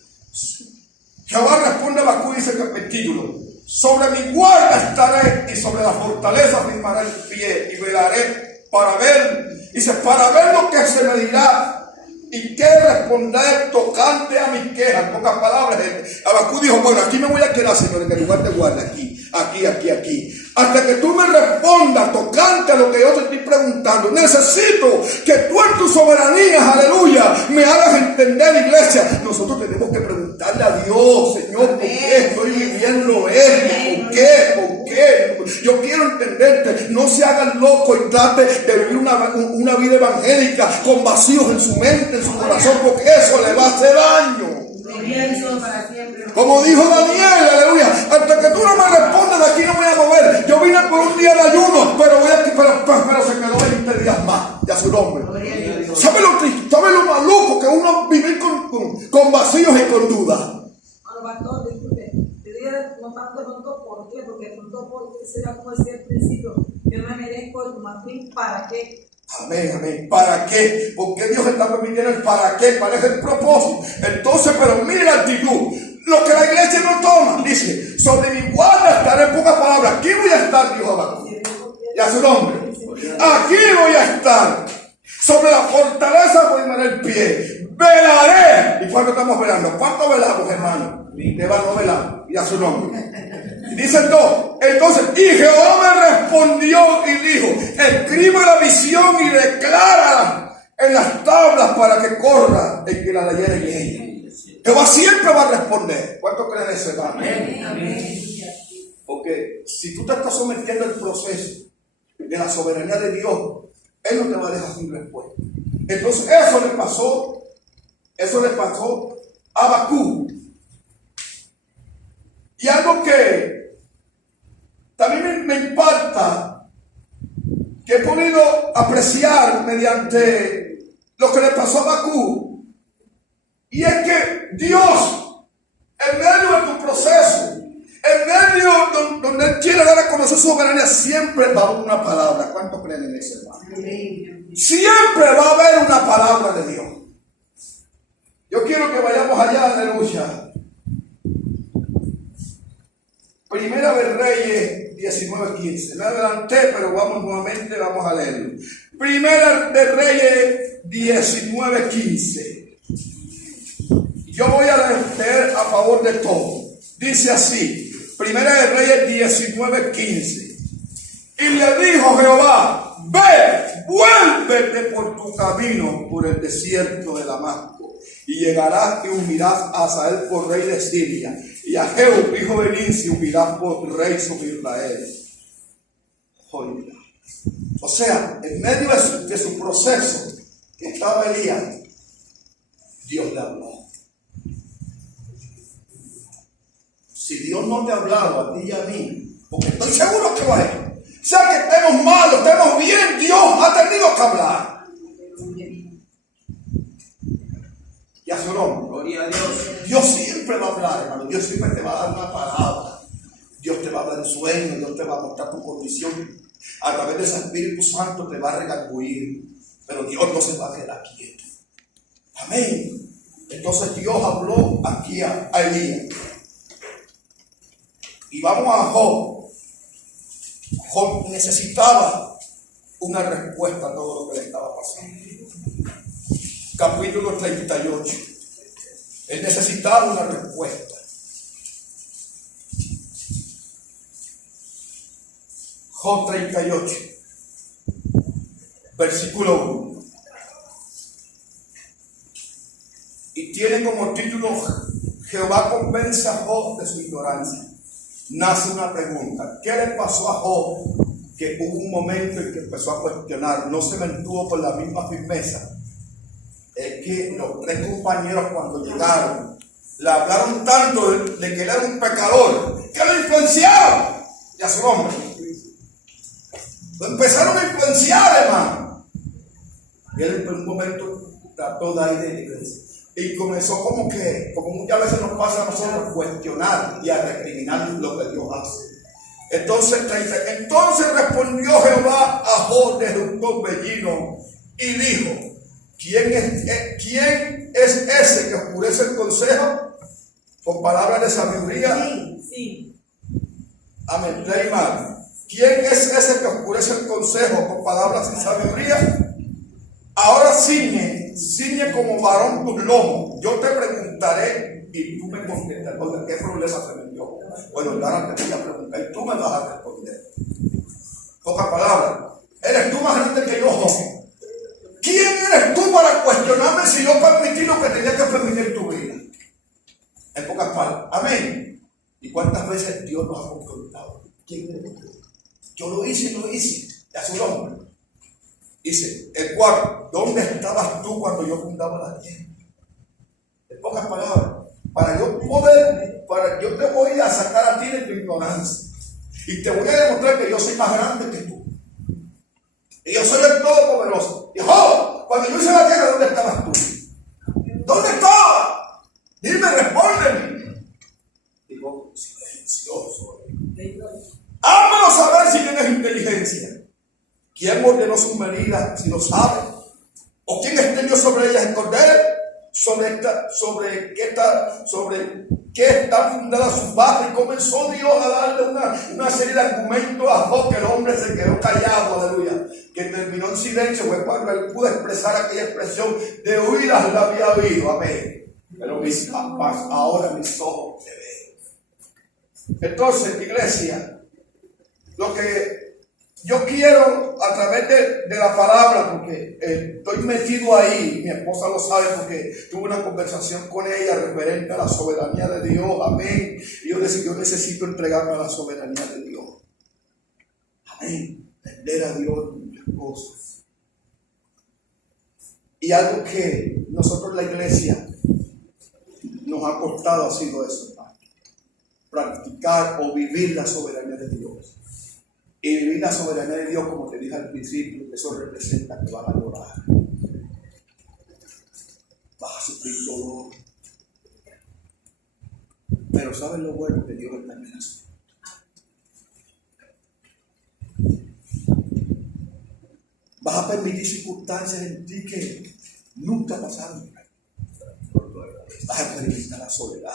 Jehová responde a Habacuc, dice el título: sobre mi guarda estaré y sobre la fortaleza firmaré el pie y velaré para ver. Dice, para ver lo que se me dirá y qué responder tocante a mis quejas. En pocas palabras, Habacuc dijo, bueno, aquí me voy a quedar, Señor, en el lugar de guarda, aquí, hasta que tú me respondas tocante a lo que yo te estoy preguntando. Necesito que tú en tu soberanía, aleluya, me hagas entender, iglesia. Nosotros tenemos que preguntarle a Dios, Señor, ¿por qué estoy viviendo esto? ¿Por qué? Yo quiero entenderte. No se hagan locos y trate de vivir una vida evangélica con vacíos en su mente, en su corazón, porque eso le va a hacer daño. Como dijo Daniel, aleluya, hasta que tú no me respondas, de aquí no me voy a mover. Yo vine por un día de ayuno, pero se quedó 20 días más, de a su nombre. ¿Sabe lo triste? ¿Sabe lo maluco que uno vivir con vacíos y con dudas? Bueno, pastor, disculpe, te digo no tanto por qué, porque será como decía al principio, yo no me merezco el más bien para qué. Amén, amén. ¿Para qué? Porque Dios está permitiendo el para qué, cuál es el propósito. Entonces, pero mire la actitud. Lo que la iglesia no toma, dice, sobre mi guarda estaré, en pocas palabras. Aquí voy a estar, dijo Habacuc. Y a su nombre. Aquí voy a estar. Sobre la fortaleza pondré el pie. Velaré. ¿Y cuánto estamos velando? ¿Cuánto velamos, hermano? Esteban no velamos. Y a su nombre. Dice entonces, y Jehová me respondió y dijo, escribe la visión y declárala en las tablas para que corra el que la leyere en ella. Jehová siempre va a responder. ¿Cuánto creen eso, hermano? Amén. Porque si tú te estás sometiendo al proceso de la soberanía de Dios, Él no te va a dejar sin respuesta. Entonces eso le pasó a Habacuc. Y algo que también me impacta, que he podido apreciar mediante lo que le pasó a Habacuc, y es que Dios, en medio de tu proceso, en medio donde Él quiere dar a conocer su soberanía, siempre va a haber una palabra. ¿Cuántos creen en eso, hermano? Siempre va a haber una palabra de Dios. Yo quiero que vayamos allá, aleluya. Primera de Reyes 19:15. Me adelanté, pero vamos nuevamente, vamos a leerlo. Primera de Reyes 19:15. Yo voy a leer a favor de todo. Dice así, Primera de Reyes 19:15. Y le dijo Jehová, ve, vuélvete por tu camino por el desierto de Damasco, y llegarás y unirás a Hazael por rey de Siria, y a Jehú, hijo de Nimsi, unirás por rey sobre Israel. Oiga. O sea, en medio de su proceso que estaba Elías, Dios le habló. Si Dios no te ha hablado a ti y a mí, porque estoy seguro que va a ir, sea que estemos malos, estemos bien, Dios ha tenido que hablar. Y a su nombre. Gloria a Dios. Dios siempre va a hablar, hermano. Dios siempre te va a dar una palabra. Dios te va a dar un sueño. Dios te va a mostrar tu condición. A través de ese Espíritu Santo te va a redarguir. Pero Dios no se va a quedar quieto. Amén. Entonces Dios habló aquí a Elías. Y vamos a Job. Job necesitaba una respuesta a todo lo que le estaba pasando. Capítulo 38. Él necesitaba una respuesta. Job 38, versículo 1. Y tiene como título, Jehová convence a Job de su ignorancia. Nace una pregunta. ¿Qué le pasó a Job? Que hubo un momento en que empezó a cuestionar. No se mantuvo con la misma firmeza. Es que los tres compañeros, cuando llegaron, le hablaron tanto de que él era un pecador, que lo influenciaron. Y a su nombre. Lo empezaron a influenciar, hermano. Y él en un momento trató de ir de la iglesia. Y comenzó como muchas veces nos pasa a nosotros, a cuestionar y a recriminar lo que Dios hace. Entonces respondió Jehová a Job desde un torbellino y dijo, ¿quién es ese que oscurece el consejo con palabras de sabiduría? Sí. Amén. Leí mal. ¿Quién es ese que oscurece el consejo con palabras de sabiduría? Ahora ciñe como varón tus lomos. Yo te preguntaré y tú me contestarás. Oiga, ¿qué problema se me dio? Bueno, ahora te voy a preguntar y tú me vas a responder. Pocas palabras. ¿Eres tú más grande que yo? ¿Quién eres tú para cuestionarme si yo permití lo que tenía que permitir en tu vida? En pocas palabras. Amén. ¿Y cuántas veces Dios nos ha confrontado? ¿Quién eres tú? Yo lo hice. Y a su nombre. Dice, el cual, ¿dónde estabas tú cuando yo fundaba la tierra? En pocas palabras, yo te voy a sacar a ti de tu ignorancia. Y te voy a demostrar que yo soy más grande que tú. Y yo soy el Todopoderoso. Y cuando yo hice la tierra, ¿dónde estabas tú? ¿Dónde estabas? Dime, respóndeme. Digo, silencioso. Hámelo saber si tienes inteligencia. ¿Quién ordenó sus medidas si lo saben? ¿O quién extendió sobre ellas el cordel? Sobre qué están fundadas sus bases. Y comenzó Dios a darle una serie de argumentos a Job, que el hombre se quedó callado, aleluya. Que terminó en silencio, fue cuando él pudo expresar aquella expresión de oídas la había oído, amén. Pero ahora mis ojos te ven. Entonces, iglesia, lo que yo quiero a través de la palabra, porque estoy metido ahí, mi esposa lo sabe porque tuve una conversación con ella referente a la soberanía de Dios, amén. Y yo decía, yo necesito entregarme a la soberanía de Dios, amén. Entender a Dios en muchas cosas. Y algo que nosotros la iglesia nos ha costado ha sido eso, hermano. Practicar o vivir la soberanía de Dios. Y vivir la soberanía de Dios, como te dije al principio, eso representa que vas a llorar, vas a sufrir dolor. Pero ¿sabes lo bueno? Que Dios está en el asunto. Vas a permitir circunstancias en ti que nunca pasaron. Vas a experimentar la soledad.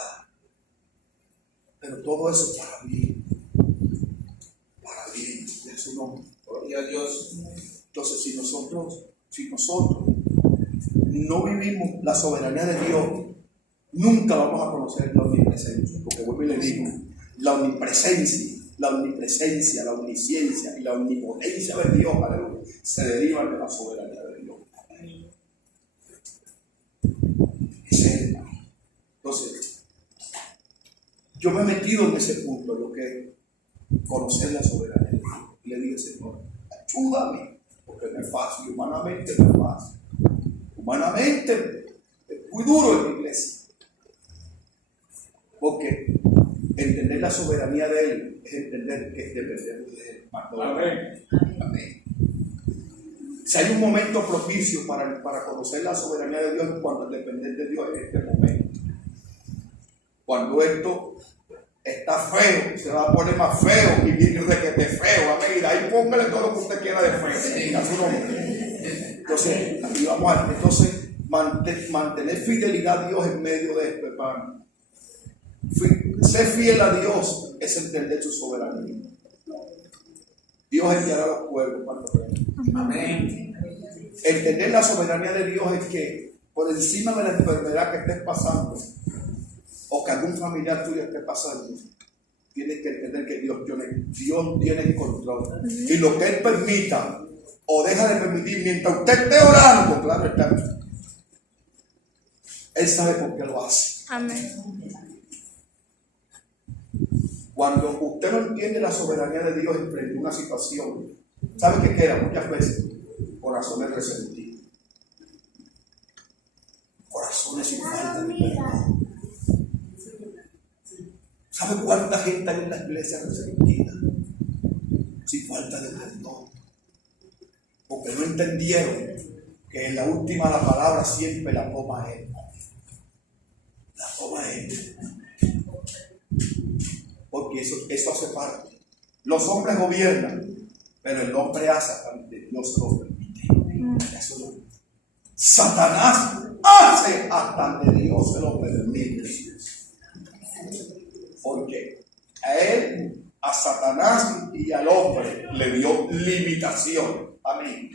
Pero todo eso es para bien. Para bien de su nombre. Gloria a Dios. Entonces, si nosotros no vivimos la soberanía de Dios, nunca vamos a conocer la omnipresencia. Porque vuelvo y le digo, la omnipresencia, la omnisciencia y la omnipotencia de Dios, aleluya, se derivan de la soberanía de Dios. Ese es el mal. Entonces, yo me he metido en ese punto, lo que es conocer la soberanía de Dios. Y le digo, Señor, ayúdame, porque no es fácil, humanamente no es fácil. Humanamente es muy duro en la iglesia. Porque entender la soberanía de Él es entender que dependemos de Él. Amén. Amén. Si hay un momento propicio para conocer la soberanía de Dios, cuando depender de Dios es este momento. Cuando esto está feo, se va a poner más feo, y viene de que esté feo, amén. Y de ahí póngale todo lo que usted quiera de feo, a su nombre. Entonces, aquí vamos a mantener fidelidad a Dios en medio de esto, hermano. Ser fiel a Dios es entender su soberanía. Dios enviará a los pueblos cuando vengan. Amén. Entender la soberanía de Dios es que por encima de la enfermedad que estés pasando o que algún familiar tuyo esté pasando, tienes que entender que Dios tiene el control. Y lo que Él permita o deja de permitir mientras usted esté orando, claro está, Él sabe por qué lo hace. Amén. Cuando usted no entiende la soberanía de Dios frente a una situación, ¿sabe qué queda muchas veces? Corazones resentidos. Corazones sin falta de perdón. ¿Sabe cuánta gente hay en la iglesia resentida? Sin falta de perdón. Porque no entendieron que en la última la palabra siempre la toma Él. La toma Él. Porque eso hace parte. Los hombres gobiernan, pero el hombre hace hasta donde Dios lo permite. Eso no. Satanás hace hasta donde Dios se lo permite. Porque a Satanás y al hombre le dio limitación. Amén.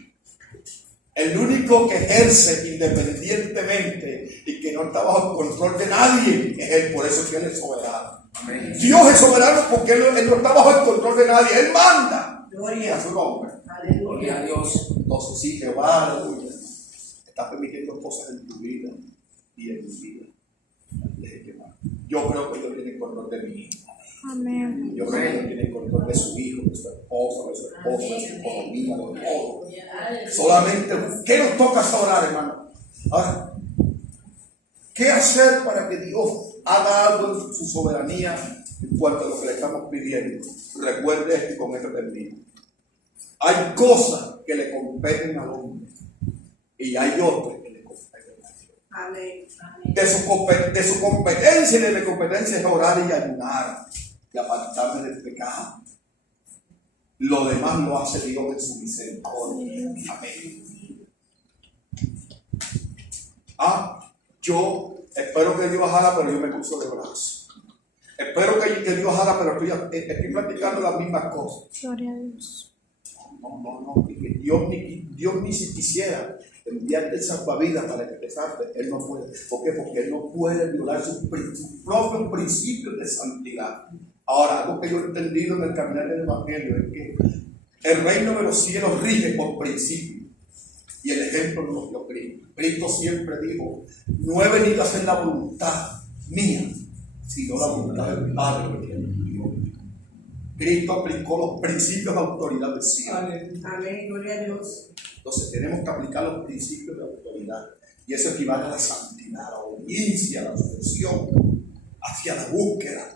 El único que ejerce independientemente y que no está bajo el control de nadie es Él. Por eso es que Él es soberano. Amén. Dios es soberano porque Él no está bajo el control de nadie. Él manda. Gloria a su nombre. Gloria a Dios. Entonces sí, Jehová, aleluya, está permitiendo cosas en tu vida y en mi vida. Yo creo que Dios tiene el control de mi hijo. Amén. Yo creo que Dios tiene el control de su hijo, de su esposa, de su economía, de todo. Solamente, ¿qué nos toca orar, hermano? Ahora, ¿qué hacer para que Dios haga algo en su soberanía en cuanto a lo que le estamos pidiendo? Recuerde esto y con esto termino. Hay cosas que le competen al hombre y hay otras que le competen a Dios. Amén. De su competencia y de mi competencia es orar y ayunar y apartarme del pecado. Lo demás lo hace Dios en su misericordia. Amén. Yo espero que Dios haga, pero yo me cruzo de brazos. Espero que Dios haga, pero estoy practicando las mismas cosas. Gloria a Dios. No. Dios ni si quisiera enviarte el salvavidas para que te salve, Él no puede. ¿Por qué? Porque Él no puede violar sus propios principios de santidad. Ahora, algo que yo he entendido en el caminar del Evangelio es que el reino de los cielos rige por principios. Y el ejemplo nos dio Cristo. Cristo siempre dijo: no he venido a hacer la voluntad mía, sino la voluntad del Padre que me envió. Cristo aplicó los principios de autoridad del cielo. Amén, gloria a Dios. Entonces tenemos que aplicar los principios de autoridad. Y eso equivale a la santidad, a la obediencia, a la sujeción, hacia la búsqueda,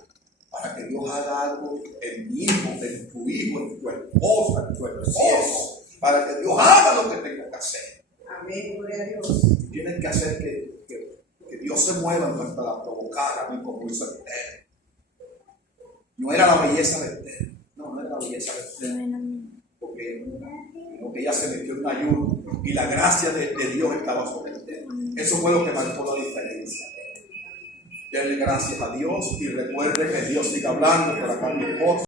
para que Dios haga algo en mi hijo, en tu hijo, en tu esposa, en tu esposo, para que Dios haga lo que tengo que hacer. Amén, gloria a Dios. Tienes que hacer que Dios se mueva en nuestra la provocar a mí como hizo Esther. No era la belleza de Esther. No era la belleza de Esther. Porque ella se metió en ayuno y la gracia de Dios estaba sobre Esther. Eso fue lo que marcó la diferencia. Denle gracias a Dios y recuerde que Dios siga hablando por acá mi esposo.